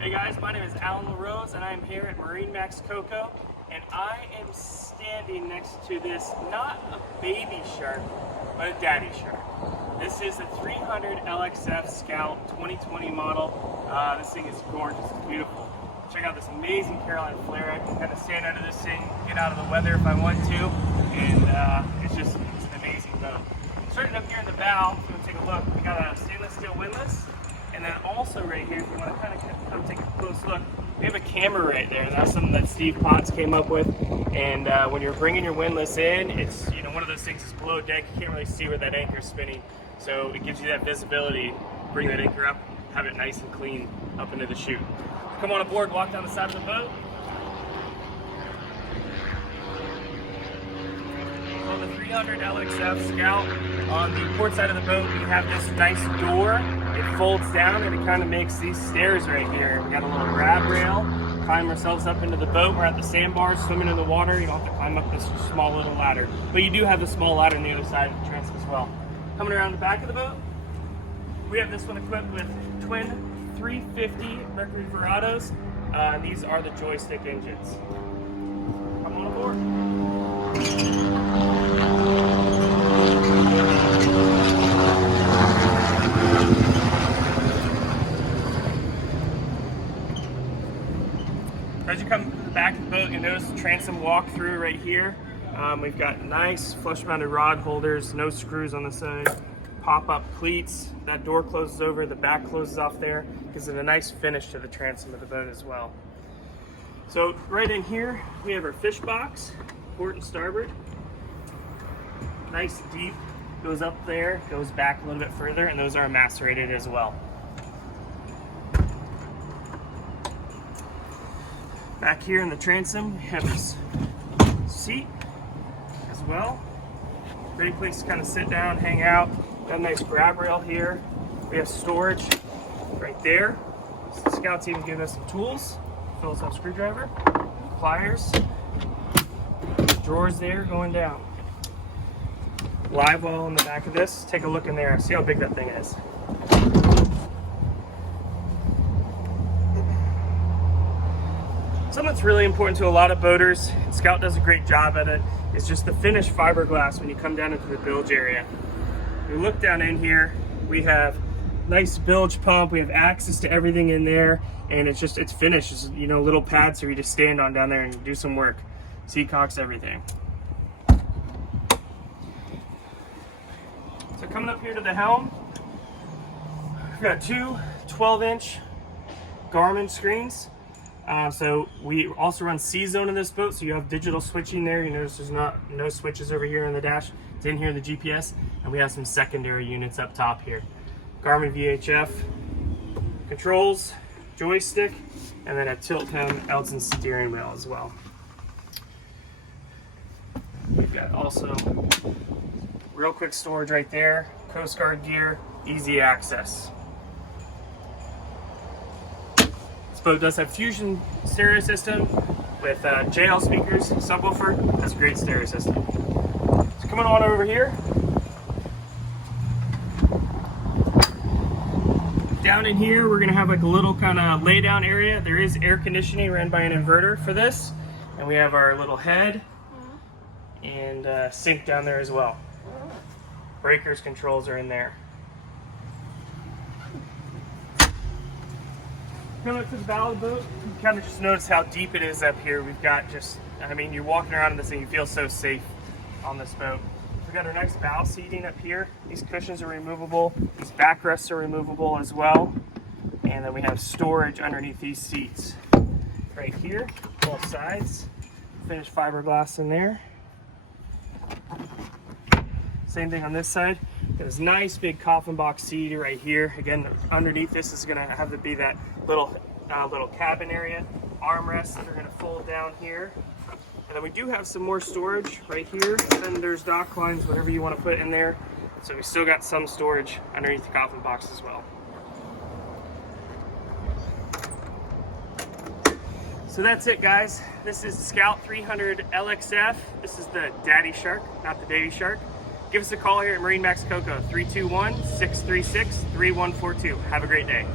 Hey guys, my name is Alan LaRose and I'm here at MarineMax Cocoa, and I am standing next to this, not a baby shark, but a daddy shark. This is a 300 LXF Scout 2020 model. This thing is gorgeous, it's beautiful. Check out this amazing Caroline flare. I can kind of stand under this thing, get out of the weather if I want to, and it's an amazing boat. Starting up here in the bow, if you want to take a look, we got a stainless steel windlass. And then also right here, if you want to kind of come take a close look, we have a camera right there. That's something that Steve Potts came up with. And when you're bringing your windlass in, it's one of those things is below deck. You can't really see where that anchor is spinning. So it gives you that visibility. Bring that anchor up, have it nice and clean up into the chute. Come on aboard, walk down the side of the boat. On the 300 LXF Scout, on the port side of the boat, we have this nice door. It folds down and it kind of makes these stairs right here. We got a little grab rail, climb ourselves up into the boat. We're at the sandbar, swimming in the water. You don't have to climb up this small little ladder. But you do have a small ladder on the other side of the transom as well. Coming around the back of the boat, we have this one equipped with twin 350 Mercury Verados. These are the joystick engines. Come on aboard. As you come to the back of the boat, you'll notice the transom walk through right here. We've got nice flush mounted rod holders, no screws on the side, pop-up cleats. That door closes over, the back closes off there. Gives it a nice finish to the transom of the boat as well. So right in here, we have our fish box, port and starboard. Nice deep, goes up there, goes back a little bit further, and those are macerated as well. Back here in the transom, we have this seat as well. Great place to kind of sit down, hang out. Got a nice grab rail here. We have storage right there. The Scout's even given us some tools. Phillips head screwdriver, pliers, drawers there going down. Live well in the back of this. Take a look in there. See how big that thing is. Something that's really important to a lot of boaters, and Scout does a great job at it, is just the finished fiberglass when you come down into the bilge area. We look down in here, we have nice bilge pump, we have access to everything in there, and it's finished. It's, little pads so you just stand on down there and do some work. Seacocks, everything. So coming up here to the helm, we've got two 12-inch Garmin screens. So we also run C-Zone in this boat, so you have digital switching there. You notice there's no switches over here on the dash. It's in here in the GPS, and we have some secondary units up top here. Garmin VHF controls, joystick, and then a tilt-helm Elton steering wheel as well. We've got also real quick storage right there, Coast Guard gear, easy access. This boat does have Fusion stereo system with JL speakers, subwoofer. That's a great stereo system. So coming on over here. Down in here, we're gonna have like a little kind of lay down area. There is air conditioning ran by an inverter for this. And we have our little head and sink down there as well. Breakers controls are in there. Coming up to the bow of the boat, you kind of just notice how deep it is up here. We've got you're walking around in this thing, you feel so safe on this boat. We've got our nice bow seating up here. These cushions are removable. These backrests are removable as well. And then we have storage underneath these seats. Right here, both sides. Finished fiberglass in there. Same thing on this side. Got this nice big coffin box seat right here. Again, underneath this is gonna have to be that little cabin area. Armrests that are gonna fold down here. And then we do have some more storage right here. Fenders, dock lines, whatever you want to put in there. So we still got some storage underneath the coffin box as well. So that's it, guys. This is Scout 300 LXF. This is the daddy shark, not the baby shark. Give us a call here at MarineMax Cocoa, 321-636-3142. Have a great day.